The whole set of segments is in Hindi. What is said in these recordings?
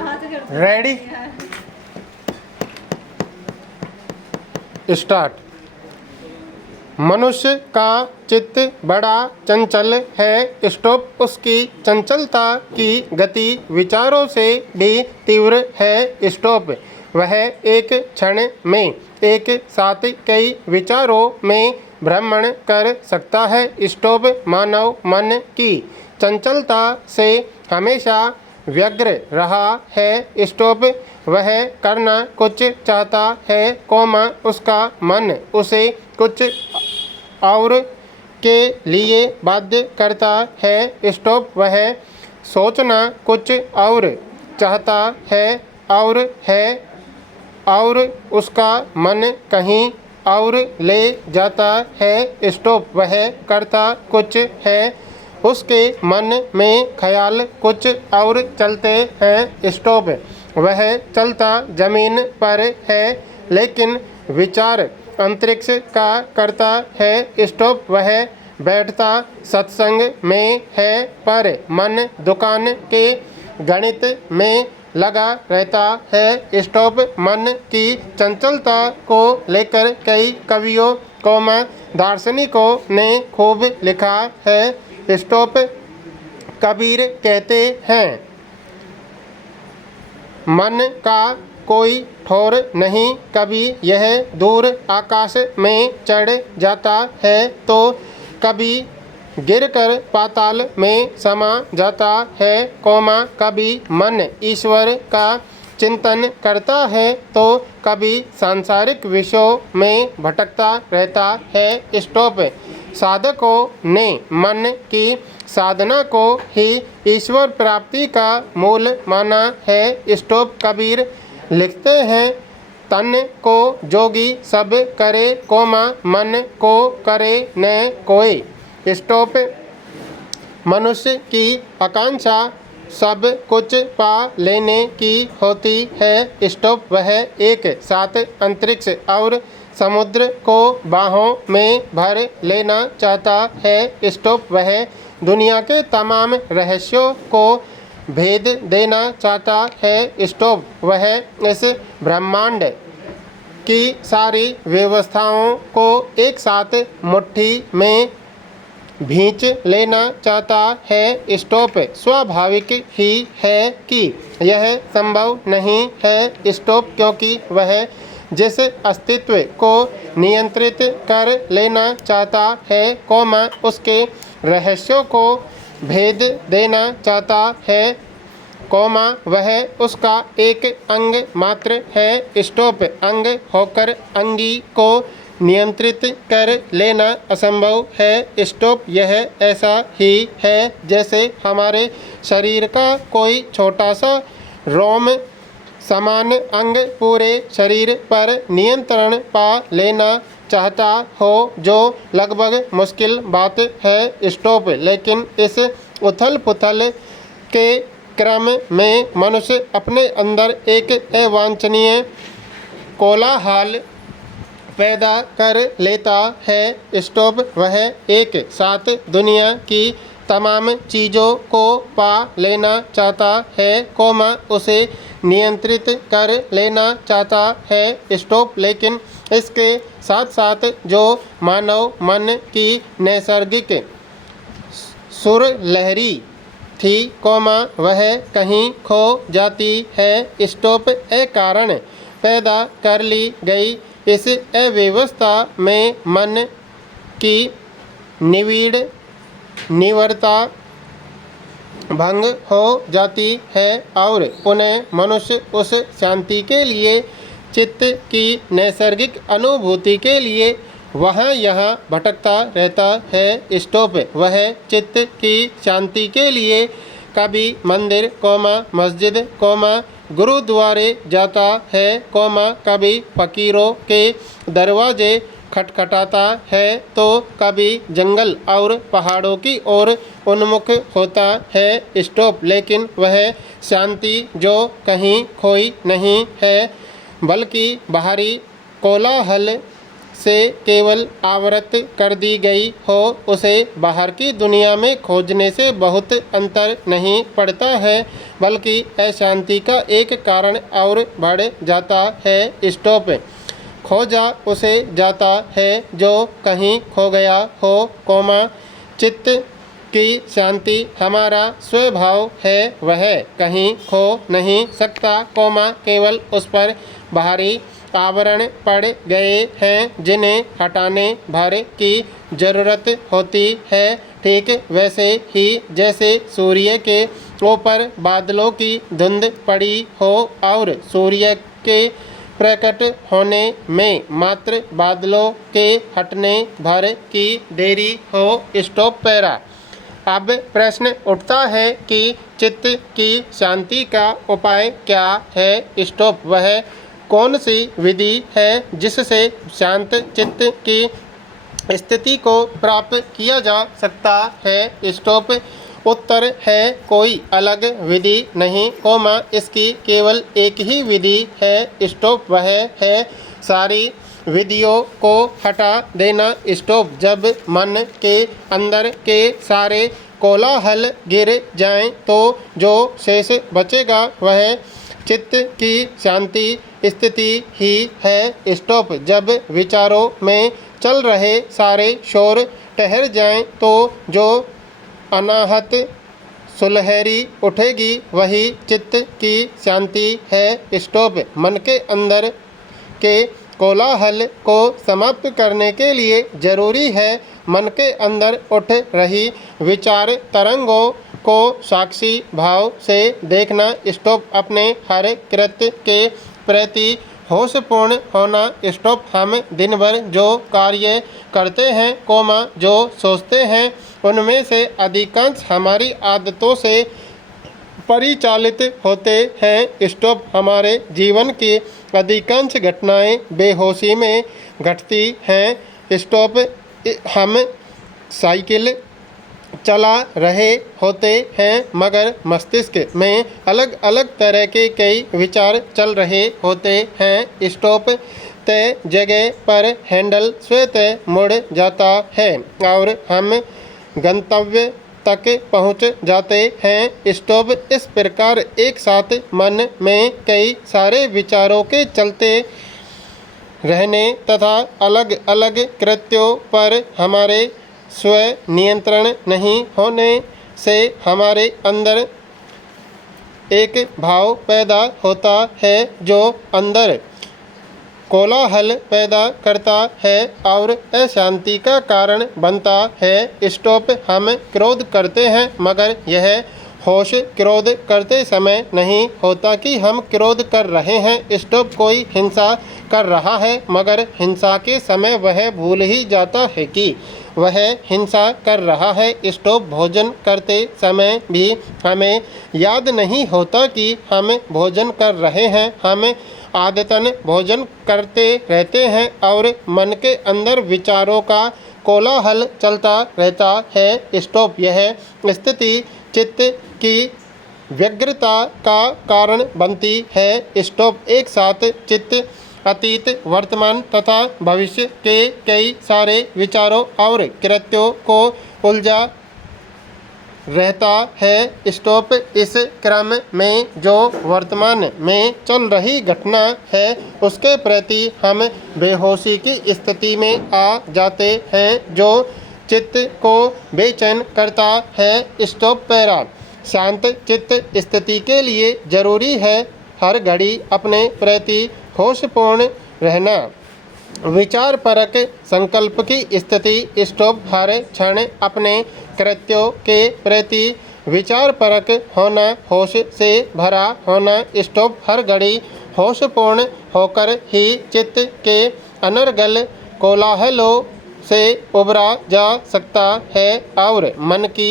Ready start. मनुष्य का चित्त बड़ा चंचल है। स्टॉप। उसकी चंचलता की गति विचारों से भी तीव्र है। स्टॉप। वह एक क्षण में एक साथ कई विचारों में भ्रमण कर सकता है। स्टॉप। मानव मन की चंचलता से हमेशा व्यग्र रहा है। स्टॉप। वह करना कुछ चाहता है, उसका मन उसे कुछ और के लिए बाध्य करता है। स्टॉप। वह सोचना कुछ और चाहता है और उसका मन कहीं और ले जाता है। स्टॉप। वह करता कुछ है, उसके मन में ख्याल कुछ और चलते हैं। स्टॉप। वह चलता जमीन पर है लेकिन विचार अंतरिक्ष का करता है। स्टॉप। वह बैठता सत्संग में है पर मन दुकान के गणित में लगा रहता है। स्टॉप। मन की चंचलता को लेकर कई कवियों दार्शनिकों ने खूब लिखा है। स्टॉप। कबीर कहते हैं, मन का कोई ठौर नहीं। कभी यह दूर आकाश में चढ़ जाता है तो कभी गिरकर पाताल में समा जाता है, कभी मन ईश्वर का चिंतन करता है तो कभी सांसारिक विषयों में भटकता रहता है। स्टॉप। साधकों ने मन की साधना को ही ईश्वर प्राप्ति का मूल माना है। स्टॉप। कबीर लिखते हैं, तन को जोगी सब करे, मन को करे न कोई। स्टॉप। मनुष्य की आकांक्षा सब कुछ पा लेने की होती है। स्टॉप। वह एक साथ अंतरिक्ष और समुद्र को बाहों में भर लेना चाहता है। स्टॉप। वह दुनिया के तमाम रहस्यों को भेद देना चाहता है। स्टॉप। वह इस ब्रह्मांड की सारी व्यवस्थाओं को एक साथ मुट्ठी में भींच लेना चाहता है। स्टॉप। स्वाभाविक ही है कि यह संभव नहीं है। स्टॉप। क्योंकि वह जिस अस्तित्व को नियंत्रित कर लेना चाहता है, उसके रहस्यों को भेद देना चाहता है, वह उसका एक अंग मात्र है। स्टॉप। अंग होकर अंगी को नियंत्रित कर लेना असंभव है। स्टॉप। यह ऐसा ही है जैसे हमारे शरीर का कोई छोटा सा रोम समान अंग पूरे शरीर पर नियंत्रण पा लेना चाहता हो, जो लगभग मुश्किल बात है। स्टॉप। लेकिन इस उथल पुथल के क्रम में मनुष्य अपने अंदर एक अवांछनीय कोलाहल पैदा कर लेता है। स्टॉप। वह एक साथ दुनिया की तमाम चीज़ों को पा लेना चाहता है, उसे नियंत्रित कर लेना चाहता है। स्टॉप। लेकिन इसके साथ साथ जो मानव मन की नैसर्गिक सुर लहरी थी, वह कहीं खो जाती है। स्टॉप। कारण पैदा कर ली गई इस अव्यवस्था में मन की निविड़ निवरता भंग हो जाती है और पुनः मनुष्य उस शांति के लिए, चित्त की नैसर्गिक अनुभूति के लिए वहाँ यहाँ भटकता रहता है। स्टॉप। वह चित्त की शांति के लिए कभी मंदिर, मस्जिद, गुरुद्वारे जाता है, कभी फकीरों के दरवाजे खटखटाता है तो कभी जंगल और पहाड़ों की ओर उन्मुख होता है। स्टॉप। लेकिन वह शांति जो कहीं खोई नहीं है, बल्कि बाहरी कोलाहल से केवल आवृत कर दी गई हो, उसे बाहर की दुनिया में खोजने से बहुत अंतर नहीं पड़ता है, बल्कि अशांति का एक कारण और बढ़ जाता है। स्टॉप। खोजा उसे जाता है जो कहीं खो गया हो, चित्त की शांति हमारा स्वभाव है, वह कहीं खो नहीं सकता, केवल उस पर बाहरी आवरण पड़ गए हैं जिन्हें हटाने भर की ज़रूरत होती है। ठीक वैसे ही जैसे सूर्य के ऊपर बादलों की धुंध पड़ी हो और सूर्य के प्रकट होने में मात्र बादलों के हटने भर की देरी हो। Stop para. अब प्रश्न उठता है कि चित्त की शांति का उपाय क्या है। स्टॉप। वह कौन सी विधि है जिससे शांत चित्त की स्थिति को प्राप्त किया जा सकता है। स्टॉप। उत्तर है कोई अलग विधि नहीं, इसकी केवल एक ही विधि है। स्टॉप। वह है सारी विधियों को हटा देना। स्टॉप। जब मन के अंदर के सारे कोलाहल गिर जाएं तो जो शेष बचेगा वह चित्त की शांति स्थिति ही है। स्टॉप। जब विचारों में चल रहे सारे शोर ठहर जाएं तो जो अनाहत सुलहरी उठेगी वही चित्त की शांति है। स्टॉप। मन के अंदर के कोलाहल को समाप्त करने के लिए जरूरी है मन के अंदर उठ रही विचार तरंगों को साक्षी भाव से देखना। स्टॉप। अपने हर कृत्य के प्रति होशपूर्ण होना। स्टॉप। हम दिन भर जो कार्य करते हैं, जो सोचते हैं, उनमें से अधिकांश हमारी आदतों से परिचालित होते हैं। स्टॉप। हमारे जीवन की अधिकांश घटनाएं बेहोशी में घटती हैं। स्टॉप। हम साइकिल चला रहे होते हैं मगर मस्तिष्क में अलग अलग तरह के कई विचार चल रहे होते हैं। स्टॉप। तय जगह पर हैंडल स्वतः मुड़ जाता है और हम गंतव्य तक पहुंच जाते हैं। स्टॉप। इस प्रकार एक साथ मन में कई सारे विचारों के चलते रहने तथा अलग अलग कृत्यों पर हमारे स्व नियंत्रण नहीं होने से हमारे अंदर एक भाव पैदा होता है जो अंदर कोलाहल पैदा करता है और अशांति का कारण बनता है। स्टॉप। हम क्रोध करते हैं मगर यह होश क्रोध करते समय नहीं होता कि हम क्रोध कर रहे हैं। स्टॉप। कोई हिंसा कर रहा है मगर हिंसा के समय वह भूल ही जाता है कि वह हिंसा कर रहा है। स्टॉप। भोजन करते समय भी हमें याद नहीं होता कि हम भोजन कर रहे हैं। हम आदतन भोजन करते रहते हैं और मन के अंदर विचारों का कोलाहल चलता रहता है। स्टॉप। यह स्थिति चित्त की व्यग्रता का कारण बनती है। स्टॉप। एक साथ चित्त अतीत, वर्तमान तथा भविष्य के कई सारे विचारों और कृत्यों को उलझा रहता है। स्टॉप। इस क्रम में जो वर्तमान में चल रही घटना है उसके प्रति हम बेहोशी की स्थिति में आ जाते हैं जो चित्त को बेचैन करता है। Stop para. शांत चित्त स्थिति के लिए जरूरी है हर घड़ी अपने प्रति होशपूर्ण रहना। विचार परक संकल्प की स्थिति। स्टॉप। हर क्षण अपने कृत्यों के प्रति विचार परक होना, होश से भरा होना। स्टॉप। हर घड़ी होशपूर्ण होकर ही चित्त के अनर्गल कोलाहलों से उबरा जा सकता है और मन की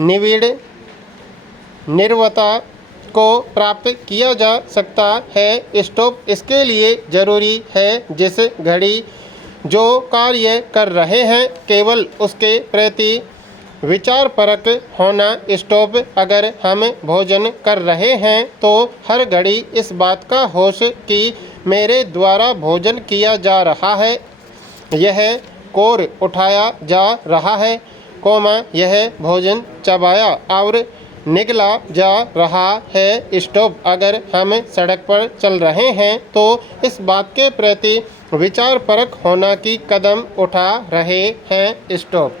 निविड़ निर्वता को प्राप्त किया जा सकता है। स्टॉप। इसके लिए जरूरी है जिस घड़ी जो कार्य कर रहे हैं केवल उसके प्रति विचार परक होना। स्टॉप। अगर हम भोजन कर रहे हैं तो हर घड़ी इस बात का होश कि मेरे द्वारा भोजन किया जा रहा है, यह कोर उठाया जा रहा है, यह भोजन चबाया और निगला जा रहा है। स्टॉप। अगर हम सड़क पर चल रहे हैं तो इस बात के प्रति विचारपरक होना कि कदम उठा रहे हैं। स्टॉप।